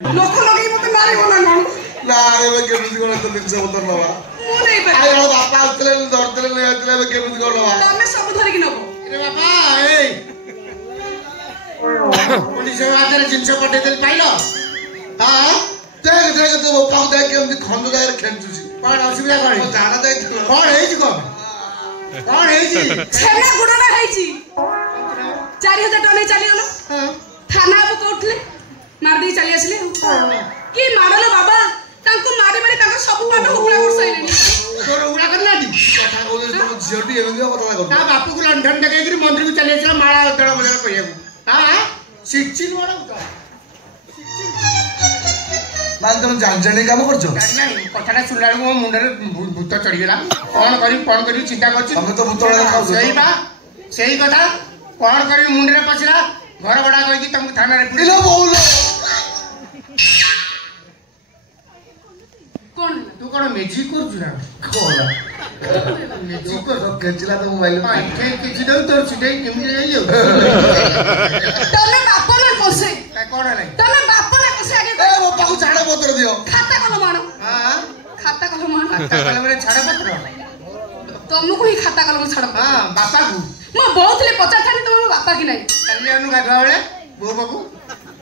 लोक लगे मते मारे बोला ना ना एबे केमिति कोन तो दिन से उतर नवा मु नहीं पारे आइ बापा आतले धरतले नै आतले एबे केमिति कोन नवा तमे सब धरि कि नबो रे बापा ए पुलिस वाले जिनसे पटे दिल पाइलो हां देख देख तो बापा देख केमिति खंड दायर खेंचुची कोन असुविधा कोन जाना देख कोन हेजी कोन हेजी छेना गुडना हेजी 4000 टने चली गेलो थाना अब कोठले मार दे चली आसले की मारलो बाबा तांको मारी मारी तांको सब पाट उगला करसैलेनी तोर उगला करला दी कथा को तो झियोटी एमंदिया पता कर ता बापू को लंडन डकेगिरी मंदिर को चली आसला माळा दळ बदल कहिया हां सिचिन मोर मान तुम जान काम करछो नहीं कथाटा सुनला मो मुंडरे भूत चढ़ी गेला कोन करी चिंता करछि हम तो भूत वाला खाउ सही कथा कोन करी मुंडरे पछला घर बड़ा कहि कि तुम थाना रे पिलो बोल कोन तू कोन मैजिक करछु ना कोन मैजिक कर केचिला तो मोबाइल में के दो तोर छिटे केमि जाइयो तने बाप ना कोसे का कोन नै तने बाप ना कोसे आगे ए बापा को झाड़ा पत्र दियो खाता कल मानो हां खाता कल मानो खाता कल में झाड़ा पत्र तुमको ही खाता कल में छाड़ हां बापा को म बहुत ले पचा थानी तुम बापा की नहीं कल्ले अनु गाधवा बेले बो बाबू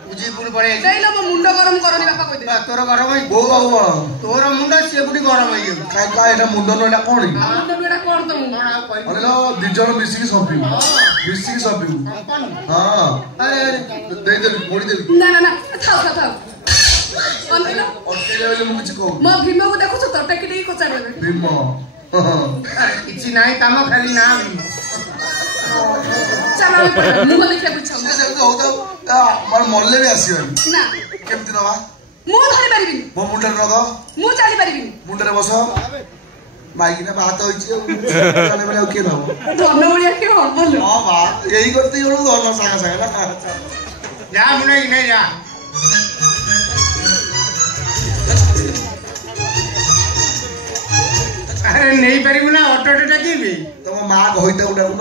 बुझी पुल पड़े जाइलो म मुंडो गरम करनी बापा कहि दे तोर गरम है बो बाबू तोर मुंडो से बुटी गरम है काय काय एटा मुंडो नडा कोन मुंडो नडा कोन तुम अरे लो दिजन मिसी की सॉपी हां अरे दे दे मोड़ी दे ना ना ना थाओ अनलो अकेले वाले मु कुछ को म भीम को देखो तो टकी टकी कोचा देबे भीम किछि नाही काम खाली ना भीम चलो मु देखै बुझाऊ से तो होता मार मल्ले भी आसीबन ना केमति नवा मु धरि परिबिनी मो मुंडर न दो मु चली परिबिनी मुंडरे बस माइकी ना बात होइछि चले बले के न धन बलिया के हरबल हां बा यही करते हो धन संग संग ना जा मुने नहीं जा अरे नहीं परिबु ना ऑटो डाकी भी तुम मां कहिता उडा न